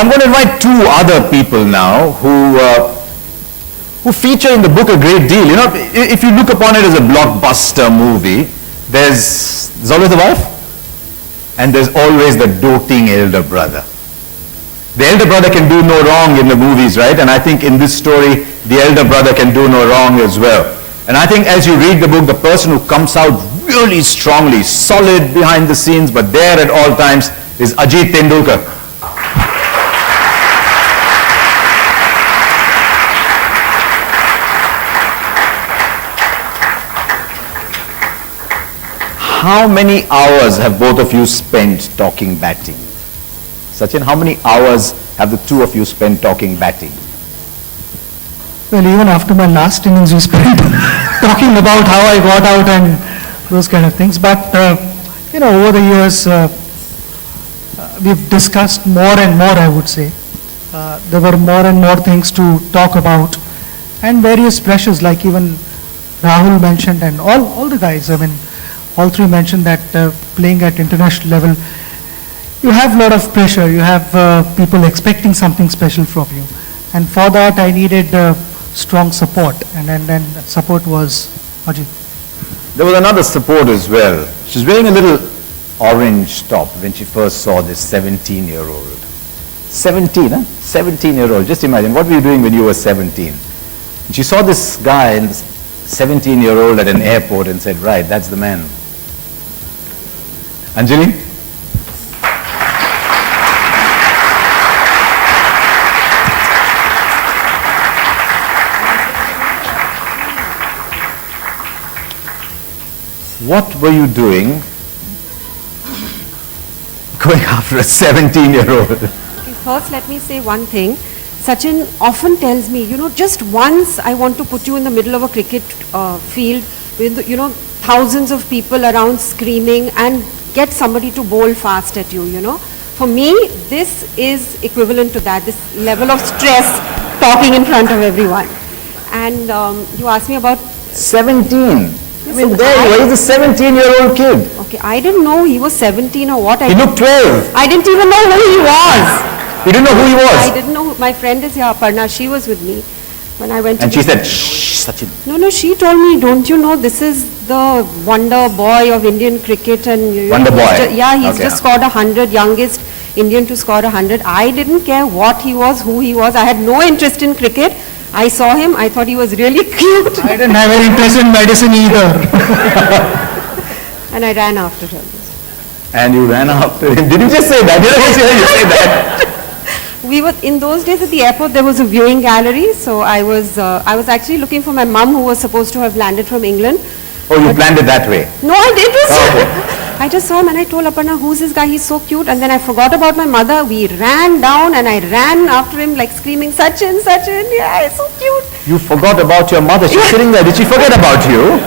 I'm going to invite two other people now who feature in the book a great deal. You know, if you look upon it as a blockbuster movie, there's always the wife, and there's always the doting elder brother. The elder brother can do no wrong in the movies, right? And I think in this story, the elder brother can do no wrong as well. And I think as you read the book, the person who comes out really strongly, solid behind the scenes, but there at all times, is Ajit Tendulkar. How many hours have both of you spent talking batting? Sachin, how many hours have the two of you spent talking batting? Well, even after my last innings, we spent talking about how I got out and those kind of things. But, over the years, we've discussed more and more, I would say. There were more and more things to talk about. And various pressures, like even Rahul mentioned, and all the guys, all three mentioned that playing at international level, you have a lot of pressure. You have people expecting something special from you. And for that, I needed strong support. And then support was Ajit. There was another support as well. She's wearing a little orange top when she first saw this 17-year-old. 17, huh? 17-year-old. Just imagine, what were you doing when you were 17? And she saw this guy, and this 17-year-old at an airport, and said, right, that's the man. Anjali? What were you doing going after a 17-year-old? Okay, first let me say one thing. Sachin often tells me, just once I want to put you in the middle of a cricket field with, thousands of people around screaming and get somebody to bowl fast at you, For me, this is equivalent to that, this level of stress talking in front of everyone. And you asked me about... 17. There he was, a 17-year-old kid. Okay, I didn't know he was 17 or what. He looked 12. I didn't even know who he was. You didn't know who he was? I didn't know. My friend is here, Aparna. She was with me when I went to... And she said, shh, Sachin. No, she told me, don't you know, this is the wonder boy of Indian cricket. And Wonder boy? He's just scored 100, youngest Indian to score 100. I didn't care what he was, who he was. I had no interest in cricket. I saw him, I thought he was really cute. I didn't have any interest in medicine either. And I ran after him. And you ran after him. Did you just say that? Did I hear you say that? We were, in those days at the airport, there was a viewing gallery. So I was actually looking for my mum, who was supposed to have landed from England. Oh, you planned it that way? No, I did. Okay. I just saw him and I told Aparna, who's this guy? He's so cute. And then I forgot about my mother. We ran down and I ran after him like screaming, Sachin, Sachin. Yeah, he's so cute. You forgot about your mother. She's sitting there. Did she forget about you?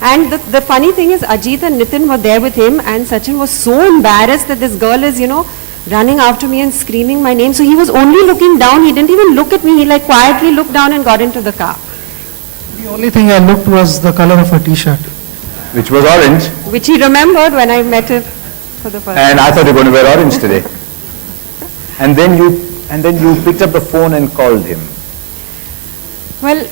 And the funny thing is, Ajit and Nitin were there with him, and Sachin was so embarrassed that this girl is, running after me and screaming my name. So he was only looking down. He didn't even look at me. He quietly looked down and got into the car. The only thing I looked was the color of her t-shirt. Which was orange. Which he remembered when I met him for the first time. And I thought you were going to wear orange today. And then you picked up the phone and called him. Well,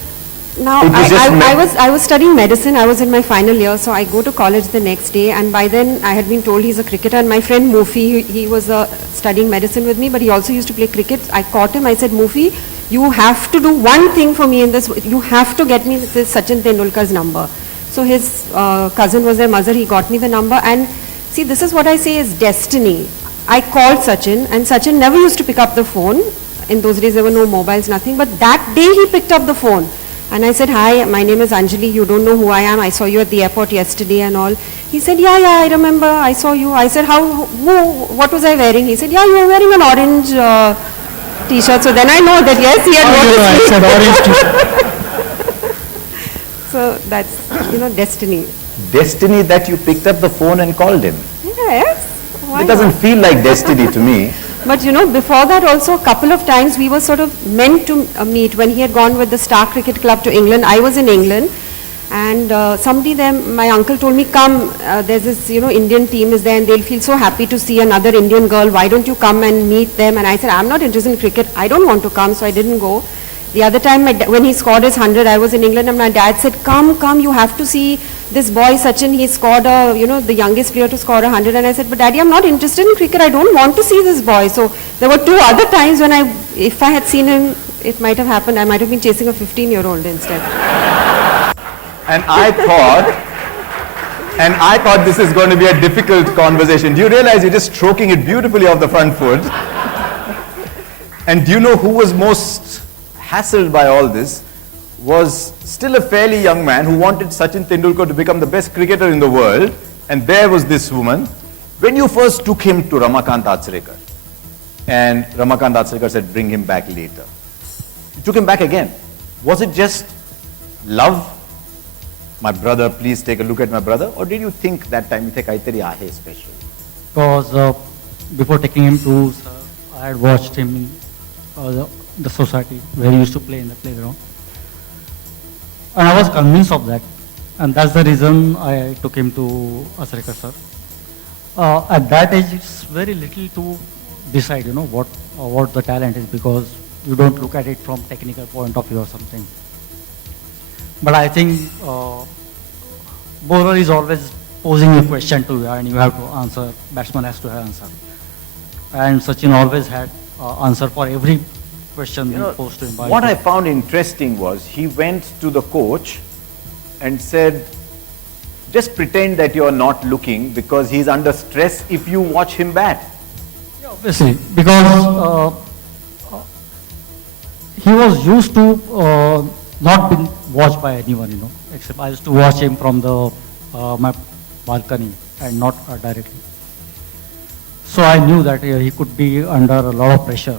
now I was studying medicine. I was in my final year, so I go to college the next day, and by then I had been told he's a cricketer. And my friend Mufi, he was studying medicine with me, but he also used to play cricket. I caught him. I said, Mufi, you have to do one thing for me in this. You have to get me this Sachin Tendulkar's number. So his cousin was their mother. He got me the number, and see, this is what I say is destiny. I called Sachin, and Sachin never used to pick up the phone. In those days, there were no mobiles, nothing. But that day, he picked up the phone. And I said, hi, my name is Anjali. You don't know who I am. I saw you at the airport yesterday and all. He said, yeah, I remember. I saw you. I said, what was I wearing? He said, yeah, you were wearing an orange t-shirt. So then I know that, yes, he had noticed me. I said orange t-shirt. So that's, destiny. Destiny that you picked up the phone and called him. Yes. Why It doesn't not? feel like destiny to me. But before that also, a couple of times we were sort of meant to meet when he had gone with the Star Cricket Club to England. I was in England, And somebody there, my uncle told me, come, there's this, Indian team is there and they'll feel so happy to see another Indian girl. Why don't you come and meet them? And I said, I'm not interested in cricket. I don't want to come, so I didn't go. The other time, when he scored his 100, I was in England and my dad said, come, you have to see this boy, Sachin. He scored the youngest player to score 100. And I said, but Daddy, I'm not interested in cricket. I don't want to see this boy. So there were 2 other times when if I had seen him, it might have happened. I might have been chasing a 15-year-old instead. And I thought this is going to be a difficult conversation. Do you realize you're just stroking it beautifully off the front foot? And do you know who was most hassled by all this? Was still a fairly young man who wanted Sachin Tendulkar to become the best cricketer in the world. And there was this woman. When you first took him to Ramakant Achrekar, and Ramakant Achrekar said, bring him back later. You took him back again. Was it just love? My brother, please take a look at my brother? Or did you think that time, special? Because before taking him to, I had watched him in the society where he used to play in the playground. And I was convinced of that. And that's the reason I took him to Achrekar sir. At that age, it's very little to decide, what the talent is, because you don't look at it from technical point of view or something. But I think bowler is always posing a question to you and you have to answer, batsman has to have answer. And Sachin always had answer for every question posed to him. What I found interesting was he went to the coach and said, just pretend that you're not looking because he's under stress if you watch him bat. Yeah, obviously, because he was used to not been watched by anyone, except I used to watch him from my balcony and not directly. So I knew that he could be under a lot of pressure.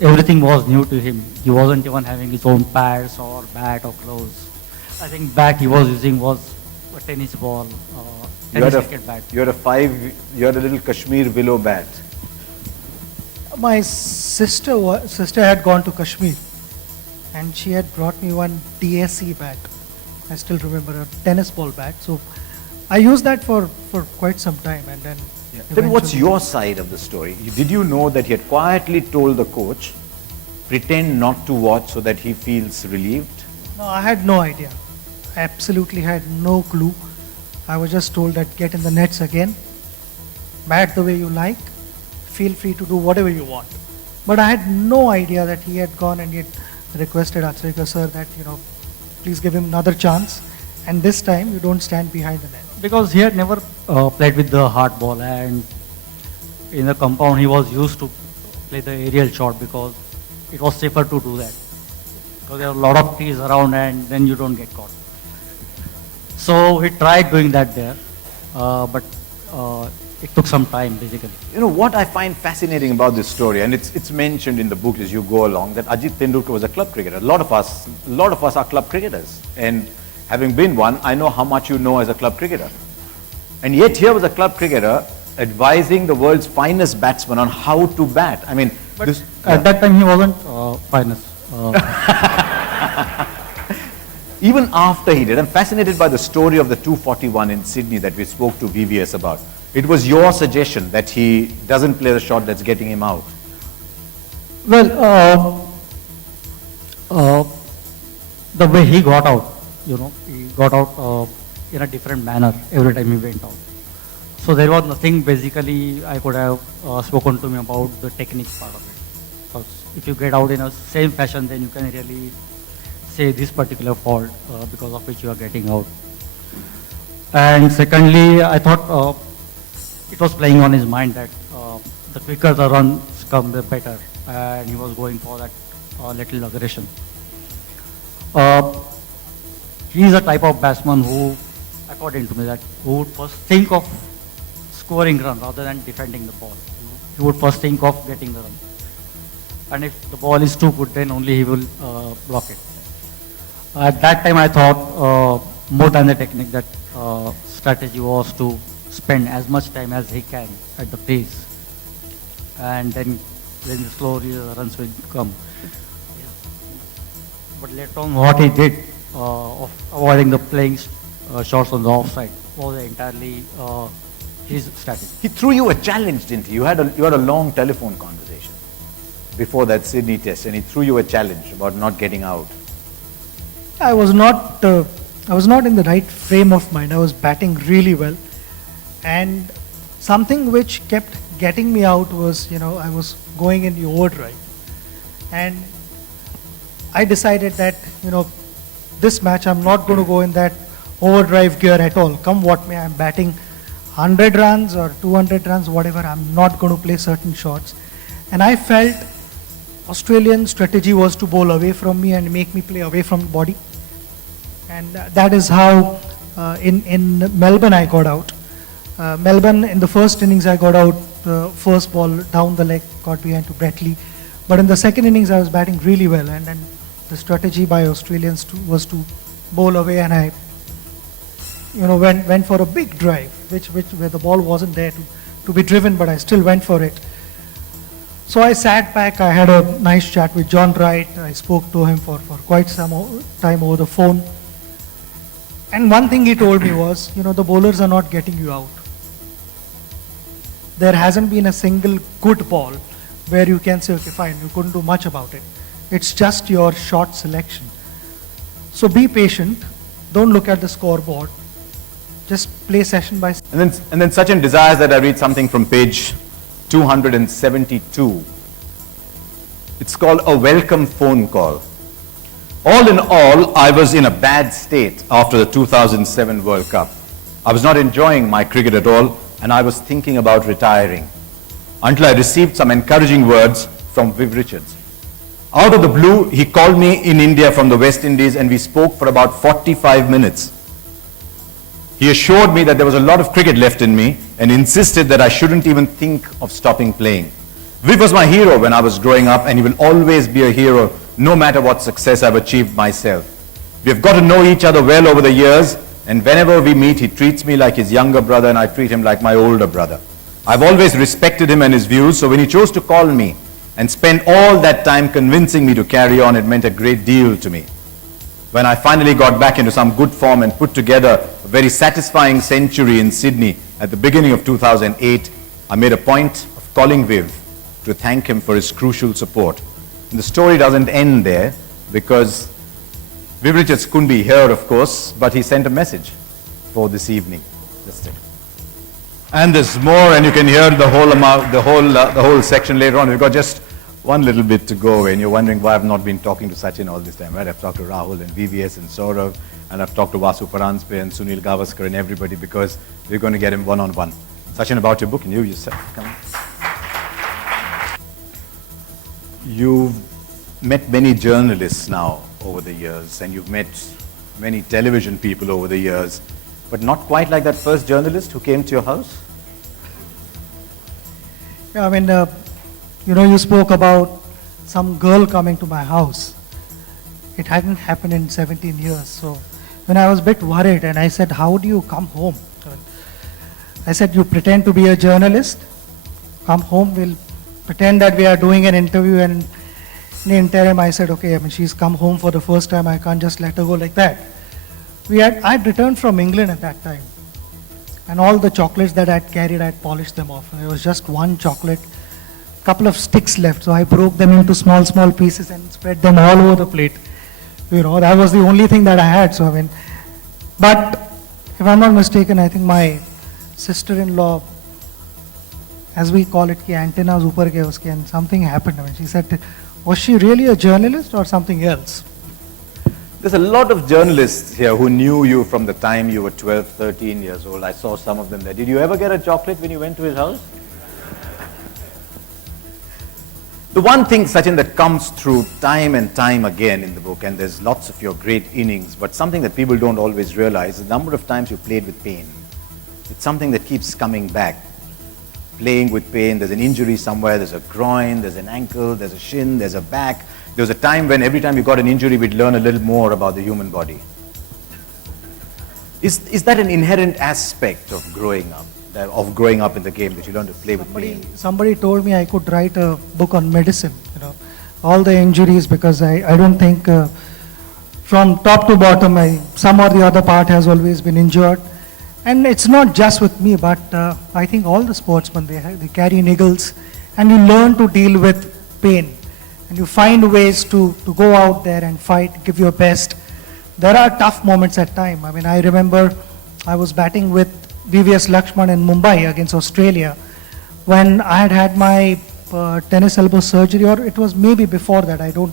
Everything was new to him. He wasn't even having his own pads or bat or gloves. I think bat he was using was a tennis ball, cricket bat. You had a little Kashmir willow bat. My sister had gone to Kashmir and she had brought me one DSE bat. I still remember a tennis ball bat. So I used that for quite some time and then... Yeah. Then what's your side of the story? Did you know that he had quietly told the coach, pretend not to watch so that he feels relieved? No, I had no idea. I absolutely had no clue. I was just told that get in the nets again, bat the way you like, feel free to do whatever you want. But I had no idea that he had gone and he had requested Achrekar sir that, please give him another chance and this time you don't stand behind the net. Because he had never played with the hard ball, and in the compound he was used to play the aerial shot because it was safer to do that. Because there are a lot of trees around and then you don't get caught. So he tried doing that there, but it took some time basically. What I find fascinating about this story, and it's mentioned in the book as you go along, that Ajit Tendulkar was a club cricketer. A lot of us are club cricketers. And having been one, I know how much you know as a club cricketer. And yet here was a club cricketer advising the world's finest batsman on how to bat. I mean, at that time he wasn't finest. Even after he did, I'm fascinated by the story of the 241 in Sydney that we spoke to VVS about. It was your suggestion that he doesn't play the shot that's getting him out. Well, the way he got out, he got out in a different manner every time he went out. So there was nothing basically I could have spoken to him about the technique part of it. Because if you get out in a same fashion, then you can really say this particular fault because of which you are getting out. And secondly, I thought it was playing on his mind that the quicker the runs come, the better. And he was going for that little aggression. He is a type of batsman who, according to me, who would first think of scoring run rather than defending the ball. He would first think of getting the run. And if the ball is too good, then only he will block it. At that time, I thought more than the technique, that strategy was to spend as much time as he can at the pace. And then slowly the runs will come. But later on, what he did, of avoiding the playing shots on the offside was entirely his strategy. He threw you a challenge, didn't he? You had a long telephone conversation before that Sydney test, and he threw you a challenge about not getting out. I was not in the right frame of mind. I was batting really well, and something which kept getting me out was, I was going in the overdrive, and I decided that, this match I'm not going to go in that overdrive gear at all. Come what may, I'm batting 100 runs or 200 runs, whatever. I'm not going to play certain shots, and I felt Australian strategy was to bowl away from me and make me play away from the body. And that is how in Melbourne I got out. Melbourne, in the first innings I got out, first ball down the leg, got behind to Brett Lee. But in the second innings I was batting really well, and then the strategy by Australians was to bowl away, and I went for a big drive, where the ball wasn't there to be driven, but I still went for it. So I sat back, I had a nice chat with John Wright. I spoke to him for quite some time over the phone. And one thing he told me was, the bowlers are not getting you out. There hasn't been a single good ball where you can say, okay, fine, you couldn't do much about it. It's just your shot selection. So be patient, don't look at the scoreboard, just play session by session. And then Sachin desires that I read something from page 272. It's called A Welcome Phone Call. All in all, I was in a bad state after the 2007 World Cup. I was not enjoying my cricket at all, and I was thinking about retiring, until I received some encouraging words from Viv Richards. Out of the blue, he called me in India from the West Indies, and we spoke for about 45 minutes. He assured me that there was a lot of cricket left in me and insisted that I shouldn't even think of stopping playing. Viv was my hero when I was growing up, and he will always be a hero no matter what success I've achieved myself. We have got to know each other well over the years, and whenever we meet, he treats me like his younger brother and I treat him like my older brother. I've always respected him and his views, so when he chose to call me and spend all that time convincing me to carry on, it meant a great deal to me. When I finally got back into some good form and put together a very satisfying century in Sydney at the beginning of 2008, I made a point of calling Viv to thank him for his crucial support. And the story doesn't end there, because Viv Richards couldn't be here, of course, but he sent a message for this evening. Just it. And there's more, and you can hear the whole section later on. We've got just one little bit to go, and you're wondering why I've not been talking to Sachin all this time, right? I've talked to Rahul and VVS and Saurav, and I've talked to Vasu Paranspe and Sunil Gavaskar and everybody, because we're going to get him one-on-one. Sachin, about your book, and you yourself. Come on. You've met many journalists now over the years, and you've met many television people over the years, but not quite like that first journalist who came to your house? Yeah, I mean, you spoke about some girl coming to my house. It hadn't happened in 17 years. So when I was a bit worried, and I said, how do you come home? I said, you pretend to be a journalist, come home, we'll pretend that we are doing an interview, and in the interim I said, okay, I mean, she's come home for the first time, I can't just let her go like that. I'd returned from England at that time, and all the chocolates that I'd carried, I'd polished them off. And there was just one chocolate, couple of sticks left, so I broke them into small pieces and spread them all over the plate. That was the only thing that I had. So I mean, but if I'm not mistaken, I think my sister-in-law, as we call it, ki antennas upar ke uske, and something happened. I mean, she said, was she really a journalist or something else? There's a lot of journalists here who knew you from the time you were 12, 13 years old. I saw some of them there. Did you ever get a chocolate when you went to his house? The one thing, Sachin, that comes through time and time again in the book, and there's lots of your great innings, but something that people don't always realize, the number of times you played with pain. It's something that keeps coming back. Playing with pain, there's an injury somewhere, there's a groin, there's an ankle, there's a shin, there's a back. There was a time when every time you got an injury, we'd learn a little more about the human body. Is that an inherent aspect of growing up in the game, that you learn to play with pain? Somebody told me I could write a book on medicine, all the injuries, because I don't think from top to bottom, some or the other part has always been injured. And it's not just with me, but I think all the sportsmen, they carry niggles, and you learn to deal with pain. And you find ways to go out there and fight, give your best. There are tough moments at times. I mean, I remember I was batting with VVS Lakshman in Mumbai against Australia when I had had my tennis elbow surgery, or it was maybe before that. I don't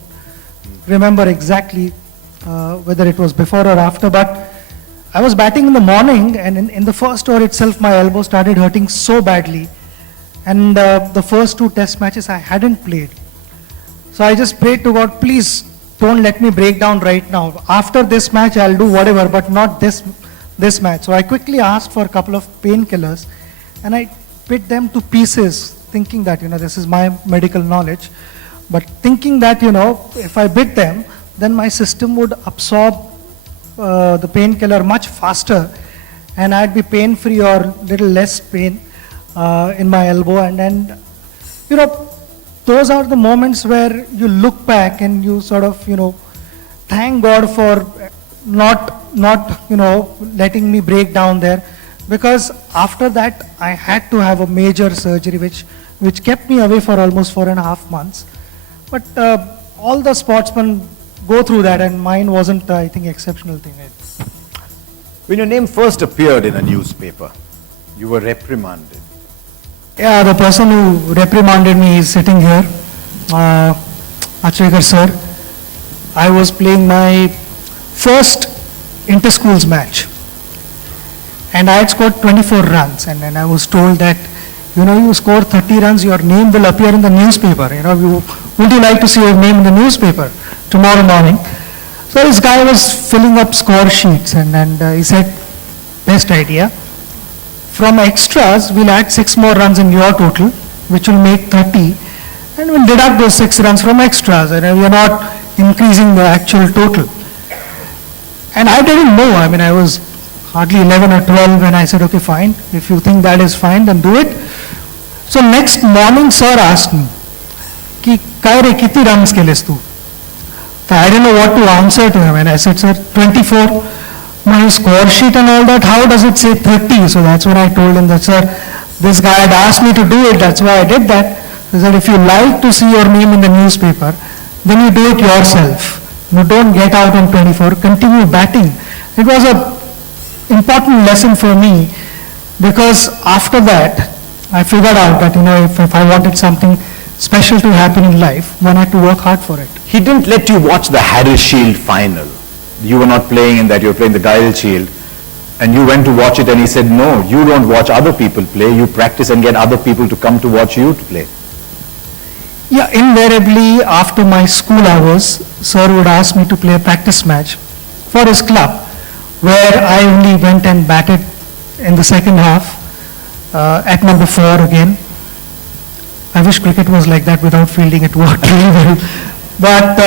remember exactly whether it was before or after, but I was batting in the morning, and in the first over itself, my elbow started hurting so badly. And the first 2 test matches I hadn't played. So I just prayed to God, please don't let me break down right now. After this match, I'll do whatever, but not this match. So I quickly asked for a couple of painkillers, and I bit them to pieces, thinking that, this is my medical knowledge. But thinking that, if I bit them, then my system would absorb the painkiller much faster, and I'd be pain-free or little less pain in my elbow. And then, those are the moments where you look back and you sort of, thank God for not letting me break down there, because after that I had to have a major surgery which kept me away for almost 4.5 months. But all the sportsmen go through that, and mine wasn't, I think, exceptional thing. When your name first appeared in a newspaper, you were reprimanded. Yeah, the person who reprimanded me is sitting here, Achrekar sir. I was playing my first inter-schools match, and I had scored 24 runs, and then I was told that, you score 30 runs, your name will appear in the newspaper. Would you like to see your name in the newspaper tomorrow morning? So this guy was filling up score sheets, and he said, best idea. From extras, we'll add 6 more runs in your total, which will make 30, and we'll deduct those 6 runs from extras, and we are not increasing the actual total. And I didn't know. I mean, I was hardly 11 or 12 when I said, okay, fine. If you think that is fine, then do it. So next morning, sir asked me, "Ki kai re kiti runs keles tu?" So I didn't know what to answer to him, and I said, sir, 24. My score sheet and all that, how does it say 30? So that's when I told him that, sir, this guy had asked me to do it, that's why I did that. He said, if you like to see your name in the newspaper, then you do it yourself. Don't get out on 24, continue batting. It was an important lesson for me, because after that, I figured out that, if I wanted something special to happen in life, one had to work hard for it. He didn't let you watch the Harris Shield final. You were not playing in that, you were playing the Guile Shield, and you went to watch it, and he said, no, you don't watch other people play, you practice and get other people to come to watch you to play. Yeah, invariably after my school hours, sir would ask me to play a practice match for his club, where I only went and batted in the second half at number 4 again. I wish cricket was like that without fielding, it worked really well. But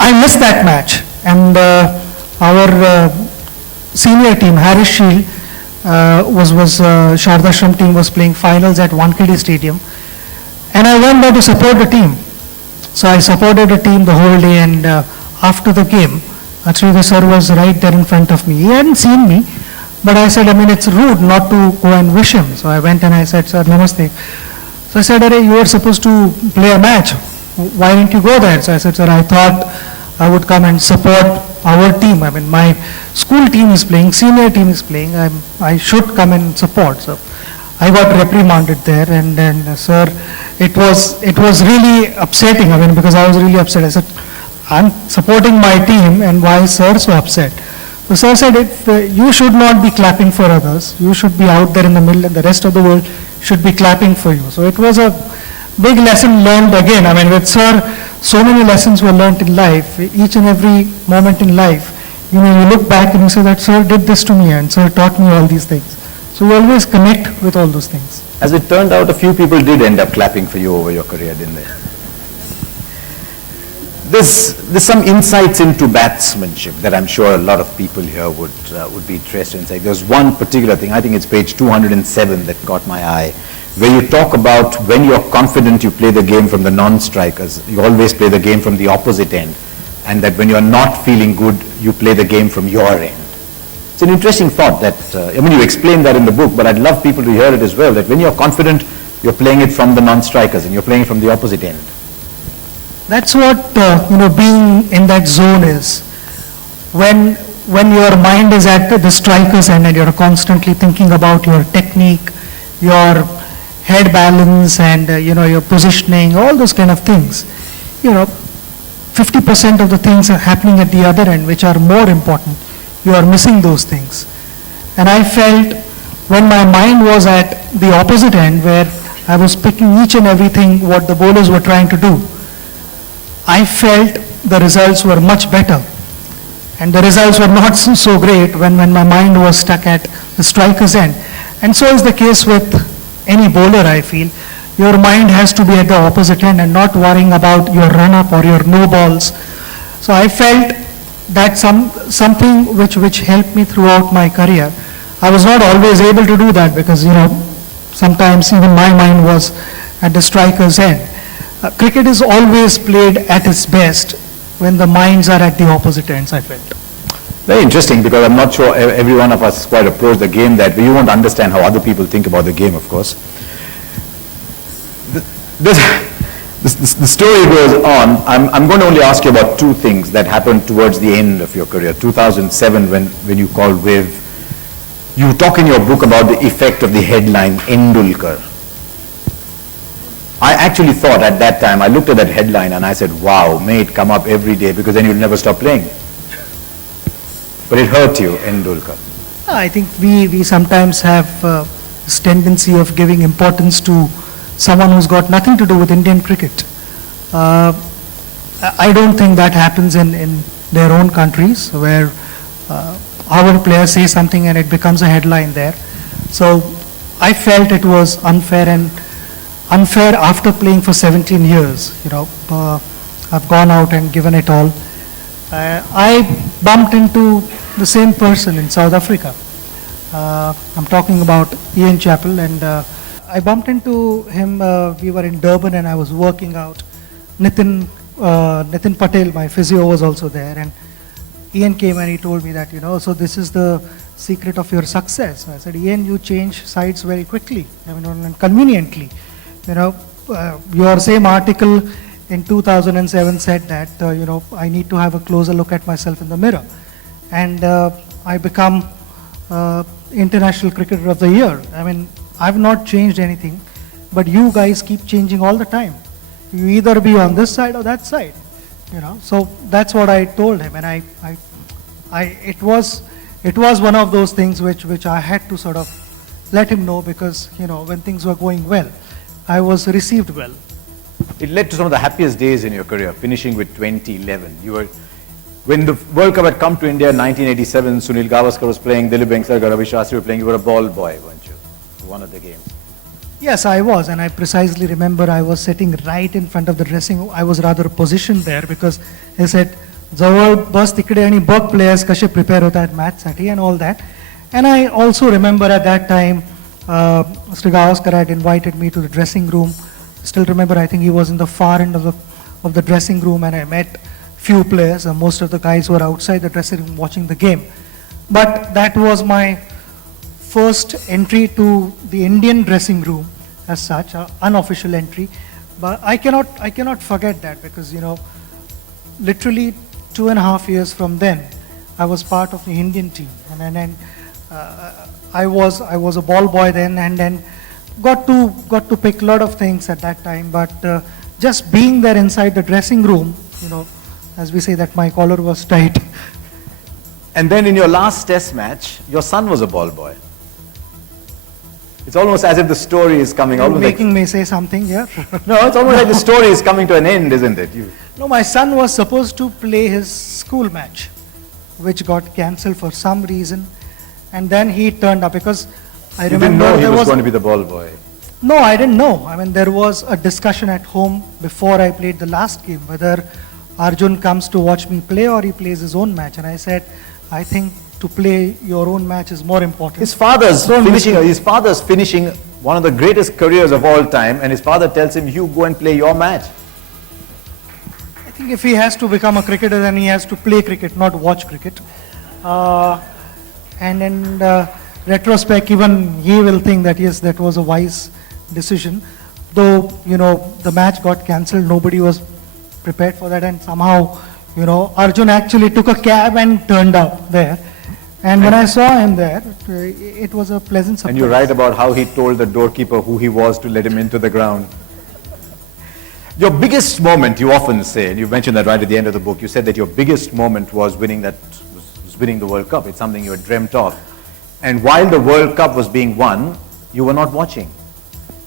I missed that match, and our senior team, Harris Shield, Shardashram team was playing finals at Wankhede Stadium, and I went there to support the team. So I supported the team the whole day, and after the game, actually the sir was right there in front of me. He hadn't seen me, but I said, it's rude not to go and wish him. So I went and I said, sir, namaste. So I said, you were supposed to play a match. Why didn't you go there? So I said, sir, I thought I would come and support our team. My school team is playing, senior team is playing. I should come and support. So I got reprimanded there, and then, sir, it was really upsetting. Because I was really upset. I said, I'm supporting my team, and why is sir so upset? So sir said, you should not be clapping for others. You should be out there in the middle, and the rest of the world should be clapping for you. So it was a big lesson learned again. With sir, so many lessons were learned in life. Each and every moment in life, you look back and you say that sir did this to me, and sir taught me all these things. So you always connect with all those things. As it turned out, a few people did end up clapping for you over your career, didn't they? There's some insights into batsmanship that I'm sure a lot of people here would be interested in. There's one particular thing, I think it's page 207 that caught my eye, where you talk about when you're confident you play the game from the non-strikers, you always play the game from the opposite end. and that when you're not feeling good, you play the game from your end. It's an interesting thought that, you explain that in the book, but I'd love people to hear it as well, that when you're confident, you're playing it from the non-strikers and you're playing it from the opposite end. That's what, being in that zone is. When your mind is at the striker's end and you're constantly thinking about your technique, your head balance and, your positioning, all those kind of things, 50% of the things are happening at the other end, which are more important. You are missing those things. And I felt when my mind was at the opposite end, where I was picking each and everything what the bowlers were trying to do, I felt the results were much better. And the results were not so great when my mind was stuck at the striker's end. And so is the case with any bowler, I feel. Your mind has to be at the opposite end and not worrying about your run-up or your no balls. So I felt that something which helped me throughout my career. I was not always able to do that because, sometimes even my mind was at the striker's end. Cricket is always played at its best when the minds are at the opposite ends, I felt. Very interesting, because I'm not sure every one of us quite approach the game that way. You won't understand how other people think about the game, of course. The story goes on. I'm going to only ask you about two things that happened towards the end of your career. 2007, when you called Viv, you talk in your book about the effect of the headline, Tendulkar. I actually thought at that time, I looked at that headline and I said, wow, may it come up every day, because then you'll never stop playing. But it hurt you, Tendulkar. I think we sometimes have this tendency of giving importance to someone who's got nothing to do with Indian cricket. I don't think that happens in their own countries, where our players say something and it becomes a headline there. So I felt it was unfair after playing for 17 years. I've gone out and given it all. I bumped into the same person in South Africa. I'm talking about Ian Chappell, and I bumped into him. We were in Durban and I was working out. Nitin Patel, my physio, was also there, and Ian came and he told me that, so this is the secret of your success. I said, Ian, you change sides very quickly, and conveniently. Your same article in 2007 said that, I need to have a closer look at myself in the mirror. And I become International Cricketer of the Year. I've not changed anything, but you guys keep changing all the time. You either be on this side or that side, So that's what I told him, and it was one of those things which I had to sort of let him know, because, when things were going well, I was received well. It led to some of the happiest days in your career, finishing with 2011. When the World Cup had come to India in 1987, Sunil Gavaskar was playing, Dilip Vengsarkar, Ravi Shastri were playing. You were a ball boy, weren't you? One of the games. Yes, I was, and I precisely remember I was sitting right in front of the dressing room. I was rather positioned there because he said, "Jawad bas tikde ani bug players kashe prepare hota hai match sati," and all that. And I also remember at that time, Mr. Gavaskar had invited me to the dressing room. Still remember, I think he was in the far end of the dressing room, and I met few players. Most of the guys were outside the dressing room watching the game. But that was my first entry to the Indian dressing room as such, unofficial entry. But I cannot forget that, because, literally 2.5 years from then, I was part of the Indian team. And then I was a ball boy then, and then got to pick a lot of things at that time. But just being there inside the dressing room, as we say, that my collar was tight. And then in your last test match, your son was a ball boy. It's almost as if the story is coming. You're making me say something here. No, it's almost like the story is coming to an end, isn't it? No, my son was supposed to play his school match, which got cancelled for some reason. And then he turned up, because I remember didn't know he was going to be the ball boy. No, I didn't know. There was a discussion at home before I played the last game, whether Arjun comes to watch me play or he plays his own match. And I said, I think to play your own match is more important. His father's finishing one of the greatest careers of all time, and his father tells him, you go and play your match. think if he has to become a cricketer, then he has to play cricket, not watch cricket. And in retrospect, even he will think that yes, that was a wise decision. Though, you know, the match got cancelled, nobody was prepared for that, and somehow, you know, Arjun actually took a cab and turned up there. And when I saw him there, it was a pleasant surprise. And you write about how he told the doorkeeper who he was to let him into the ground. Your biggest moment, you often say, and you mentioned that right at the end of the book, you said that your biggest moment was winning the World Cup. It's something you had dreamt of. And while the World Cup was being won, you were not watching.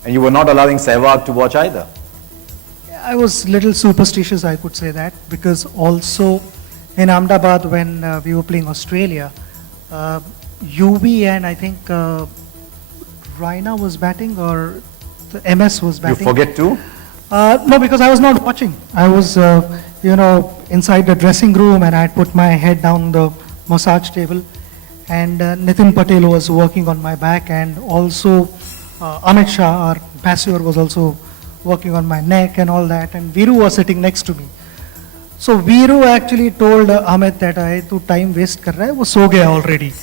And you were not allowing Sehwag to watch either. I was little superstitious, I could say that, because also in Ahmedabad when we were playing Australia, UV and I think Raina was batting or the MS was batting. You forget too? No, because I was not watching. I was, you know, inside the dressing room and I had put my head down the massage table, and Nitin Patel was working on my back, and also Amit Shah, our masseur, was also working on my neck and all that, and Viru was sitting next to me. So Viru actually told Amit that tu time waste kar raha hai, wo so gaya already.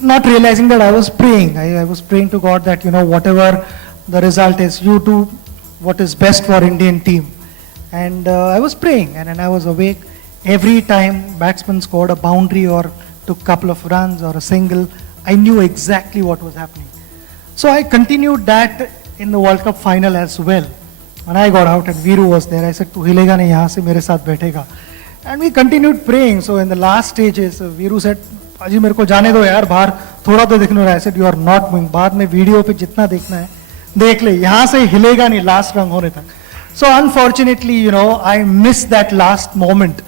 Not realizing that I was praying. I was praying to God that, you know, whatever the result is, you do what is best for Indian team. And I was praying, and I was awake. Every time batsman scored a boundary or took a couple of runs or a single, I knew exactly what was happening. So I continued that in the World Cup final as well. When I got out and Viru was there, I said, "Tu hilega nahi, yahan se mere saath baithega." And we continued praying. So in the last stages, Viru said, "Aji, mere ko jaane do yaar, bahar thoda to dikhne raha." I said, "You are not moving. Baad mein video pe jitna dekhna hai, dekh le. Yahan se hilega nahi last run hone tak." So unfortunately, you know, I missed that last moment.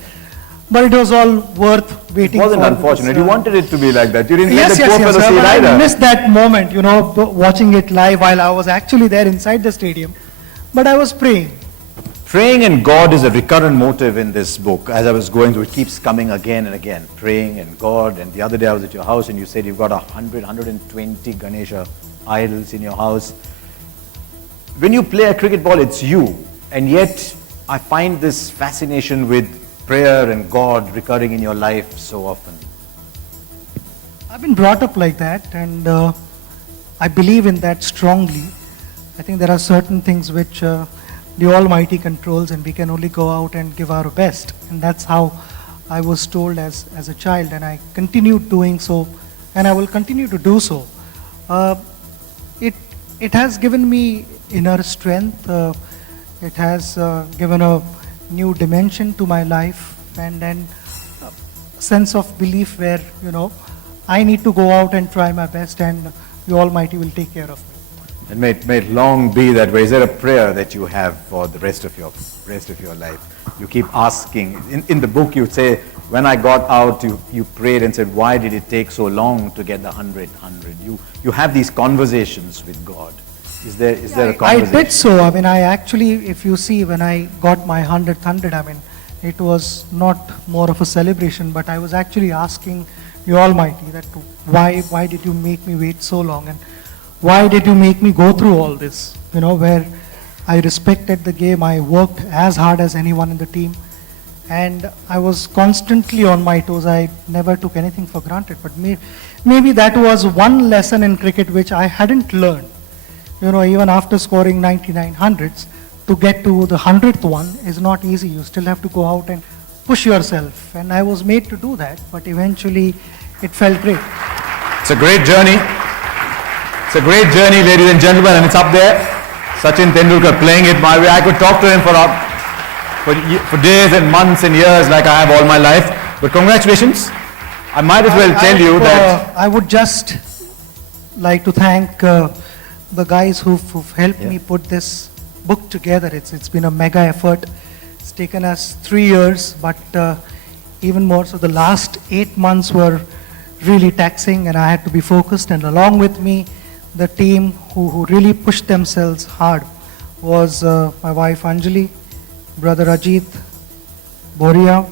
But it was all worth waiting for. It wasn't unfortunate. You wanted it to be like that. You didn't yes, let the poor fellow see it either. I missed that moment, you know, watching it live while I was actually there inside the stadium. But I was praying. Praying and God is a recurrent motive in this book. As I was going through, it keeps coming again and again. Praying and God. And the other day I was at your house and you said you've got 120 Ganesha idols in your house. When you play a cricket ball, it's you. And yet I find this fascination with prayer and God recurring in your life so often. I've been brought up like that, and I believe in that strongly. I think there are certain things which the Almighty controls, and we can only go out and give our best. And that's how I was told as a child, and I continued doing so, and I will continue to do so. It has given me inner strength. It has given a new dimension to my life, and then a sense of belief where, you know, I need to go out and try my best, and the Almighty will take care of me. And may it long be that way. Is there a prayer that you have for the rest of your life? You keep asking. In the book you say, when I got out, you prayed and said, why did it take so long to get the 100? You have these conversations with God. Is there a conversation? I did so. I mean, I actually, if you see, when I got my 100th, I mean, it was not more of a celebration, but I was actually asking the Almighty that why did you make me wait so long, and why did you make me go through all this? You know, where I respected the game, I worked as hard as anyone in the team, and I was constantly on my toes. I never took anything for granted, but maybe that was one lesson in cricket which I hadn't learned. You know, even after scoring 99 hundreds, to get to the 100th one is not easy. You still have to go out and push yourself. And I was made to do that, but eventually it felt great. It's a great journey. It's a great journey, ladies and gentlemen, and it's up there. Sachin Tendulkar playing it my way. I could talk to him for days and months and years like I have all my life. But congratulations. I might as well tell you that... I would just like to thank the guys who've helped me put this book together. It's been a mega effort. It's taken us 3 years, but even more so, the last 8 months were really taxing, and I had to be focused. And along with me, the team who really pushed themselves hard was my wife Anjali, brother Ajit, Boria,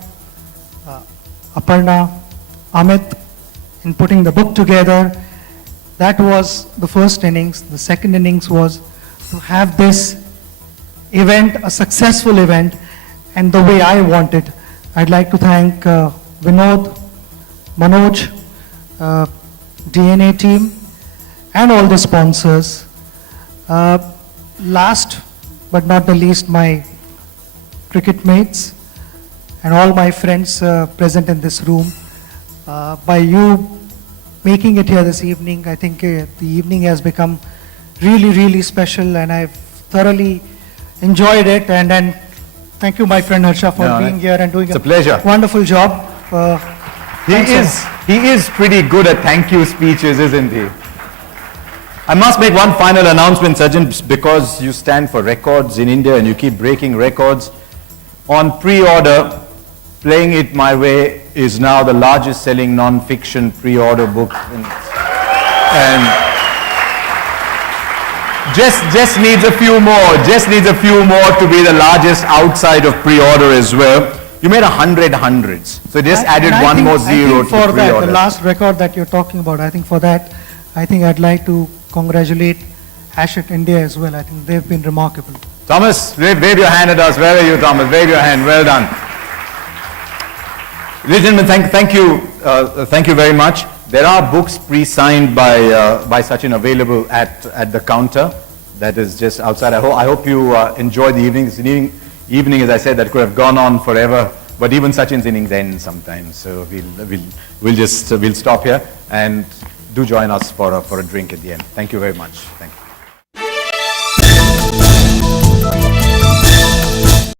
Aparna, Amit, in putting the book together. That was the first innings. The second innings was to have this event, a successful event, and the way I want it. I'd like to thank Vinod, Manoj, DNA team, and all the sponsors. Last but not the least, my cricket mates and all my friends present in this room. By you making it here this evening, I think the evening has become really, really special, and I've thoroughly enjoyed it. And thank you, my friend Harsha, for being here and doing a pleasure. Wonderful job. He is pretty good at thank you speeches, isn't he? I must make one final announcement, Sachin, because you stand for records in India and you keep breaking records. On pre-order, Playing It My Way is now the largest selling non-fiction pre-order book. And just needs a few more to be the largest outside of pre-order as well. You made 100 hundreds. So just added one more zero to for pre-order. that, the last record that you're talking about, I think for that, I think I'd like to congratulate Hachette India as well. I think they've been remarkable. Thomas, wave your hand at us. Where are you, Thomas? Wave your hand. Well done. Ladies and gentlemen, thank you very much. There are books pre-signed by Sachin available at the counter. That is just outside. I hope you enjoy the evening. It's an evening, as I said, that could have gone on forever. But even Sachin's innings end sometimes. So we'll stop here and do join us for a drink at the end. Thank you very much. Thank you.